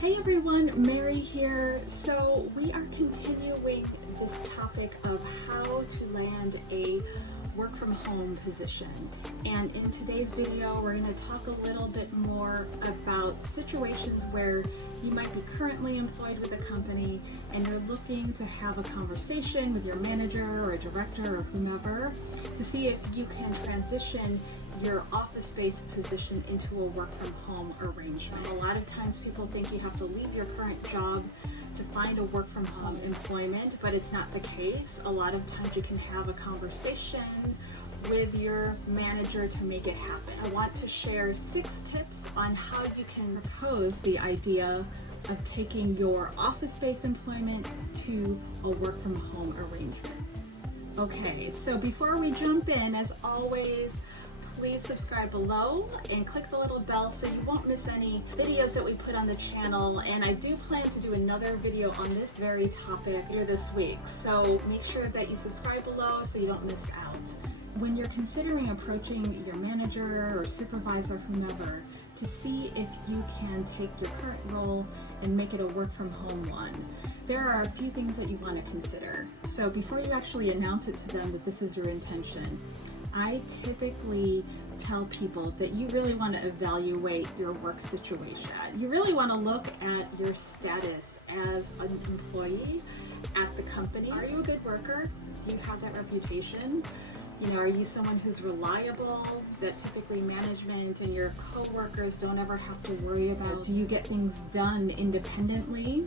Hey everyone, Mary here. So we are continuing this topic of how to land a work from home position. And in today's video, we're going to talk a little bit more about situations where you might be currently employed with a company and you're looking to have a conversation with your manager or director or whomever to see if you can transition your office-based position into a work from home arrangement. A lot of times people think you have to leave your current job to find a work from home employment, but it's not the case. A lot of times you can have a conversation with your manager to make it happen. I want to share 6 tips on how you can propose the idea of taking your office-based employment to a work from home arrangement. Okay, so before we jump in, as always, please subscribe below and click the little bell so you won't miss any videos that we put on the channel. And I do plan to do another video on this very topic here this week, so make sure that you subscribe below so you don't miss out. When you're considering approaching your manager or supervisor, whomever, to see if you can take your current role and make it a work from home one, there are a few things that you want to consider. So before you actually announce it to them that this is your intention, I typically tell people that you really want to evaluate your work situation. You really want to look at your status as an employee at the company. Are you a good worker? Do you have that reputation? You know, are you someone who's reliable that typically management and your co-workers don't ever have to worry about? Do you get things done independently,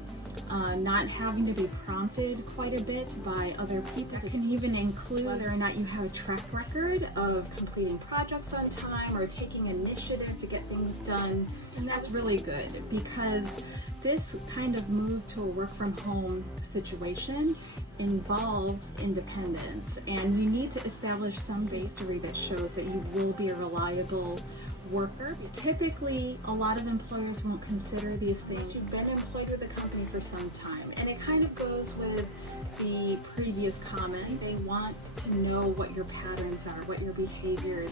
not having to be prompted quite a bit by other people? That can even include whether or not you have a track record of completing projects on time or taking initiative to get things done. And that's really good, because this kind of move to a work from home situation involves independence, and you need to establish some history that shows that you will be a reliable worker. Typically, a lot of employers won't consider these things. You've been employed with a company for some time, and it kind of goes with the previous comment. They want to know what your patterns are, what your behaviors,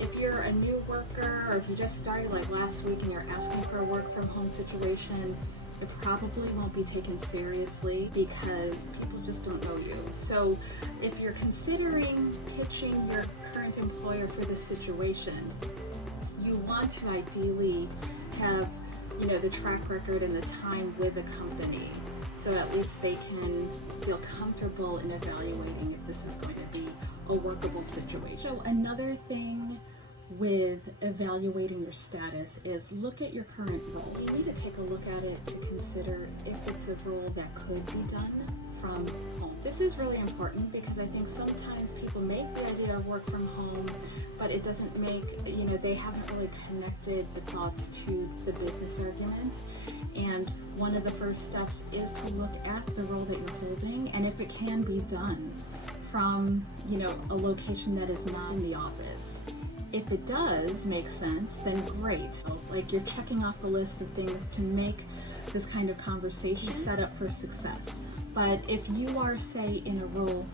if you're a new worker or if you just started like last week and you're asking for a work from home situation, it probably won't be taken seriously because people just don't know you. So if you're considering pitching your current employer for this situation, you want to ideally have, the track record and the time with the company, so at least they can feel comfortable in evaluating if this is going to be a workable situation. So another thing with evaluating your status is look at your current role. You need to take a look at it to consider if it's a role that could be done from home. This is really important because I think sometimes people make the idea of work from home, but it doesn't make, they haven't really connected the thoughts to the business argument. And one of the first steps is to look at the role that you're holding and if it can be done from, a location that is not in the office. If it does make sense, then great. Like, you're checking off the list of things to make this kind of conversation set up for success. But if you are, say, in a role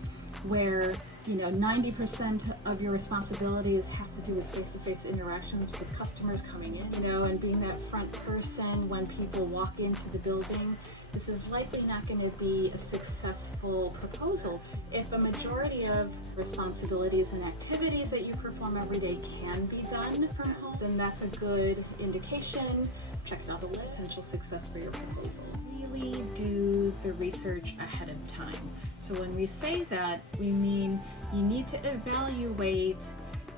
where 90% of your responsibilities have to do with face-to-face interactions with customers coming in, and being that front person when people walk into the building, this is likely not going to be a successful proposal. If a majority of responsibilities and activities that you perform every day can be done from home, then that's a good indication. Check it off the list. Potential success for your proposal. Really do the research ahead of time. So when we say that, we mean you need to evaluate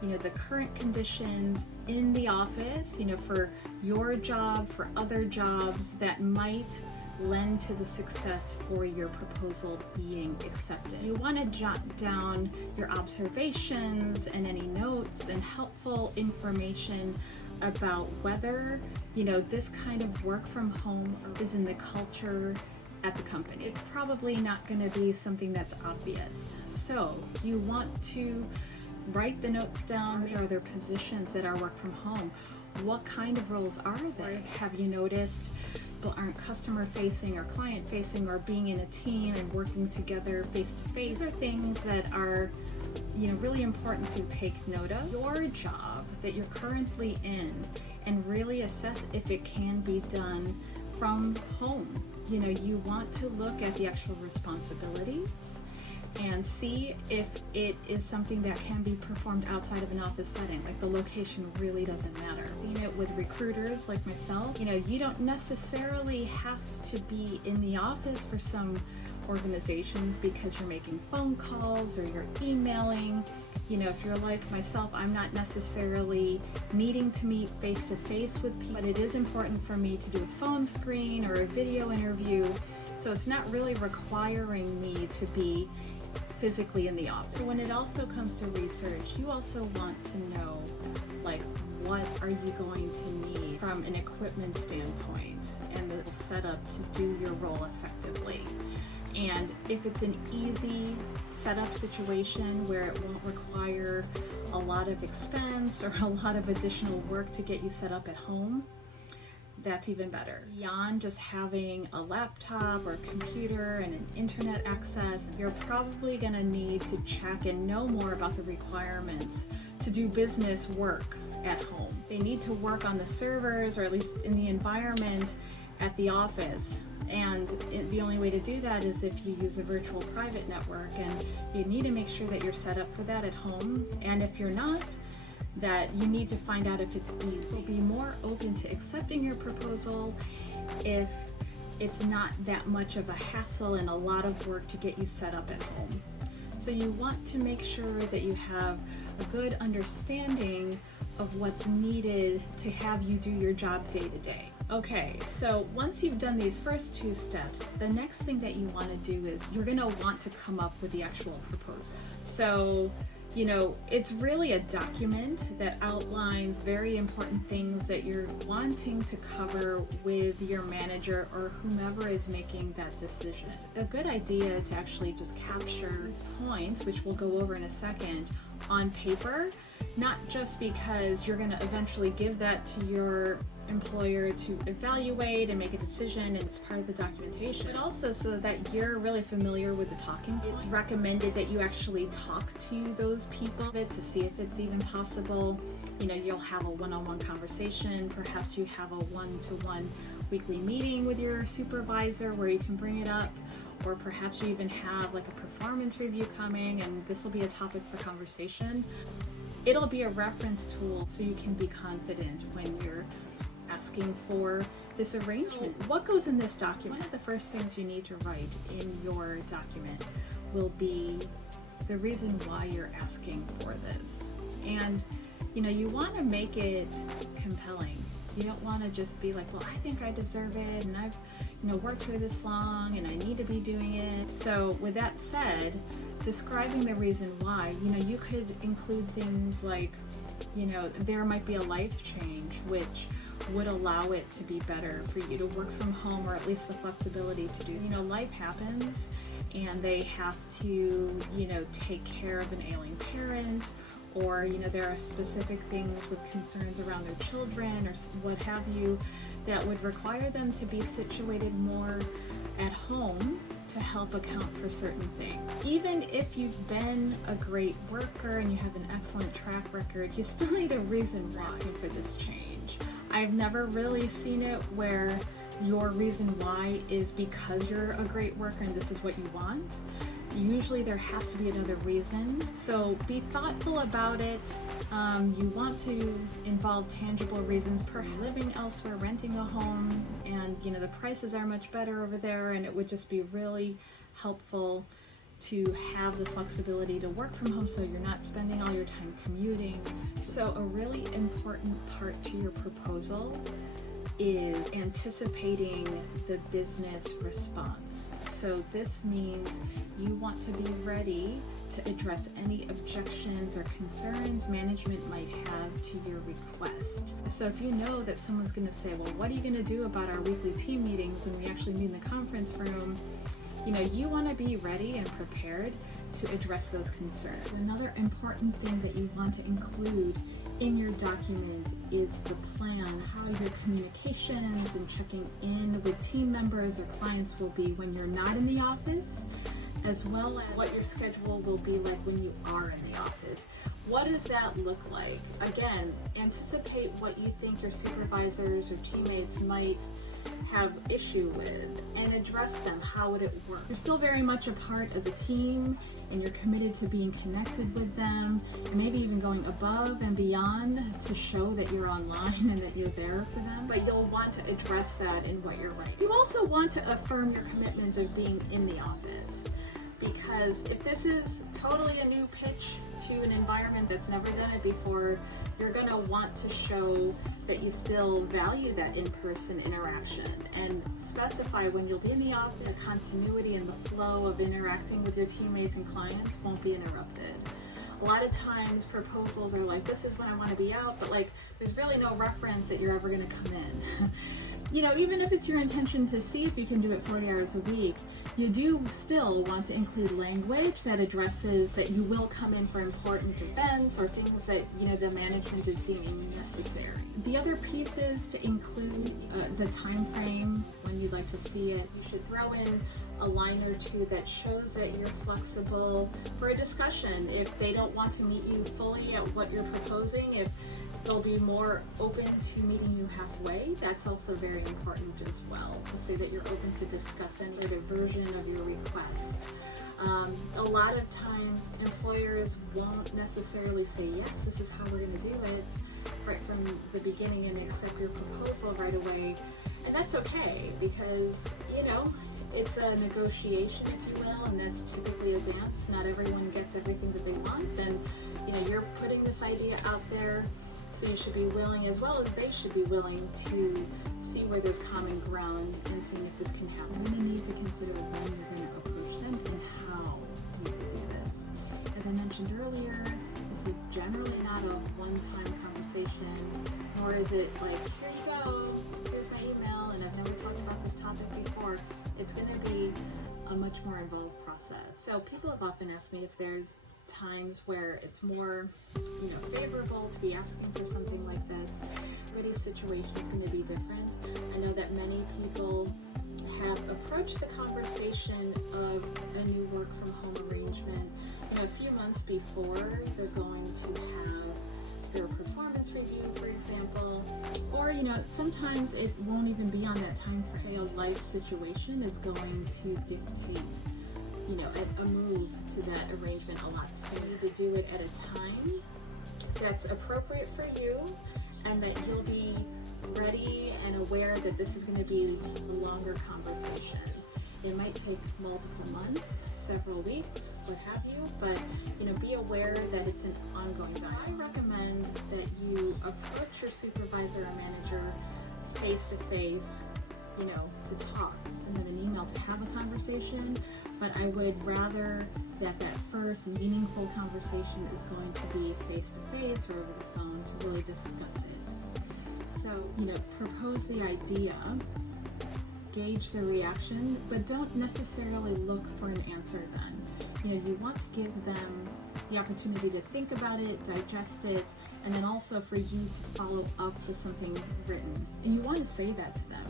the current conditions in the office, for your job, for other jobs that might lend to the success for your proposal being accepted. You want to jot down your observations and any notes and helpful information about whether, this kind of work from home is in the culture at the company. It's probably not going to be something that's obvious. So you want to write the notes down. Are there positions that are work from home? What kind of roles are they? Have you noticed people aren't customer facing or client facing or being in a team and working together face to face? These are things that are really important to take note of. Your job that you're currently in, and really assess if it can be done from home. You know, you want to look at the actual responsibilities and see if it is something that can be performed outside of an office setting. Like, the location really doesn't matter. I've seen it with recruiters like myself. You know, you don't necessarily have to be in the office for some organizations because you're making phone calls or you're emailing. You know, if you're like myself, I'm not necessarily needing to meet face to face with people, but it is important for me to do a phone screen or a video interview. So it's not really requiring me to be physically in the office. So when it also comes to research, you also want to know, like, what are you going to need from an equipment standpoint and the setup to do your role effectively. And if it's an easy setup situation where it won't require a lot of expense or a lot of additional work to get you set up at home, that's even better. Beyond just having a laptop or computer and an internet access, you're probably gonna need to check and know more about the requirements to do business work at home. They need to work on the servers, or at least in the environment at the office. And the only way to do that is if you use a virtual private network, and you need to make sure that you're set up for that at home. And if you're not, that you need to find out if it's easy. Be more open to accepting your proposal if it's not that much of a hassle and a lot of work to get you set up at home. So you want to make sure that you have a good understanding of what's needed to have you do your job day to day. Okay, so once you've done these first two steps, the next thing that you want to do is you're going to want to come up with the actual proposal. So, you know, it's really a document that outlines very important things that you're wanting to cover with your manager or whomever is making that decision. It's a good idea to actually just capture these points, which we'll go over in a second, on paper, not just because you're going to eventually give that to your employer to evaluate and make a decision and it's part of the documentation, but also so that you're really familiar with the talking points. It's recommended that you actually talk to those people to see if it's even possible. You know, you'll have a one-on-one conversation, perhaps you have a one-to-one weekly meeting with your supervisor where you can bring it up, or perhaps you even have like a performance review coming and this will be a topic for conversation. It'll be a reference tool so you can be confident when you're asking for this arrangement. What goes in this document? One of the first things you need to write in your document will be the reason why you're asking for this. And you know, you want to make it compelling. You don't want to just be like, well, I think I deserve it and I've, you know, worked here this long and I need to be doing it. So with that said, describing the reason why, you know, you could include things like, you know, there might be a life change which would allow it to be better for you to work from home, or at least the flexibility to do so. You know, life happens and they have to, you know, take care of an ailing parent, or, you know, there are specific things with concerns around their children or what have you that would require them to be situated more at home to help account for certain things. Even if you've been a great worker and you have an excellent track record, you still need a reason for asking for this change. I've never really seen it where your reason why is because you're a great worker and this is what you want. Usually there has to be another reason. So be thoughtful about it. You want to involve tangible reasons for living elsewhere, renting a home, and you know, the prices are much better over there, and it would just be really helpful to have the flexibility to work from home so you're not spending all your time commuting. So a really important part to your proposal is anticipating the business response. So this means you want to be ready to address any objections or concerns management might have to your request. So if you know that someone's going to say, well, what are you going to do about our weekly team meetings when we actually meet in the conference room? You know, you want to be ready and prepared to address those concerns. So another important thing that you want to include in your document is the plan, how your communications and checking in with team members or clients will be when you're not in the office, as well as what your schedule will be like when you are in the office. What does that look like? Again, anticipate what you think your supervisors or teammates might have issue with and address them. How would it work? You're still very much a part of the team and you're committed to being connected with them and maybe even going above and beyond to show that you're online and that you're there for them. But you'll want to address that in what you're writing. You also want to affirm your commitment of being in the office, because if this is totally a new pitch to an environment that's never done it before, you're going to want to show that you still value that in-person interaction and specify when you'll be in the office, the continuity and the flow of interacting with your teammates and clients won't be interrupted. A lot of times proposals are like, this is when I want to be out, but like there's really no reference that you're ever going to come in. You know, even if it's your intention to see if you can do it 40 hours a week, you do still want to include language that addresses that you will come in for important events or things that, you know, the management is deeming necessary. The other pieces to include the time frame when you'd like to see it. You should throw in a line or two that shows that you're flexible for a discussion. If they don't want to meet you fully at what you're proposing, if they'll be more open to meeting you halfway, that's also very important as well, to say that you're open to discussing sort of version of your request. A lot of times employers won't necessarily say, yes, this is how we're going to do it right from the beginning and accept your proposal right away. And that's okay, because, you know, it's a negotiation, if you will, and that's typically a dance. Not everyone gets everything that they want, and, you know, you're putting this idea out there. So you should be willing, as well as they should be willing, to see where there's common ground and seeing if this can happen. You're going to need to consider when you're going to approach them and how you will do this. As I mentioned earlier, this is generally not a one-time conversation, nor is it like, here you go, here's my email, and I've never talked about this topic before. It's going to be a much more involved process. So people have often asked me if there's times where it's more, you know, favorable to be asking for something like this. Everybody's situation is going to be different. I know that many people have approached the conversation of a new work from home arrangement, you know, a few months before they're going to have their performance review, for example, or, you know, sometimes it won't even be on that time frame. Say a life situation is going to dictate, you know, a move to that arrangement a lot sooner, to do it at a time that's appropriate for you and that you'll be ready and aware that this is going to be a longer conversation. It might take multiple months, several weeks, what have you, but, you know, be aware that it's an ongoing dialogue. I recommend that you approach your supervisor or manager face to face, you know, to talk, send them an email to have a conversation, but I would rather that first meaningful conversation is going to be face to face or over the phone to really discuss it. So, you know, propose the idea, gauge the reaction, but don't necessarily look for an answer then. You know, you want to give them the opportunity to think about it, digest it, and then also for you to follow up with something written. And you want to say that to them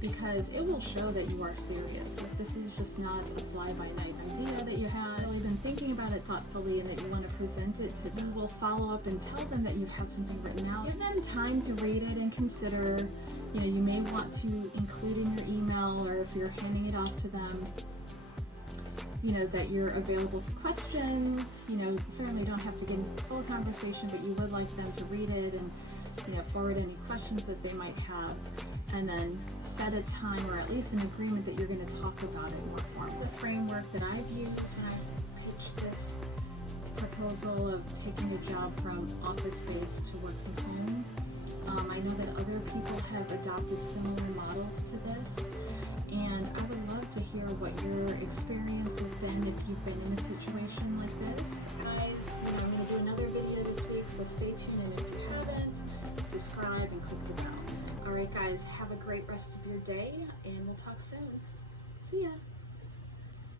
because it will show that you are serious. Like, this is just not a fly-by-night idea that you have really been thinking about it thoughtfully and that you want to present it to them. You will follow up and tell them that you have something written out. Give them time to read it and consider. You know, you may want to include in your email, or if you're handing it off to them, you know, that you're available for questions. You know, certainly don't have to get into the full conversation, but you would like them to read it and, you know, forward any questions that they might have, and then set a time or at least an agreement that you're going to talk about it more formally. The framework that I've used when I pitched this proposal of taking a job from office-based to work from home. I know that other people have adopted similar models to this, and I would love to hear what your experience has been if you've been in a situation like this. Guys, you know, I'm going to do another video this week, so stay tuned, and if you haven't, subscribe and click the bell. Alright guys, have a great rest of your day, and we'll talk soon. See ya!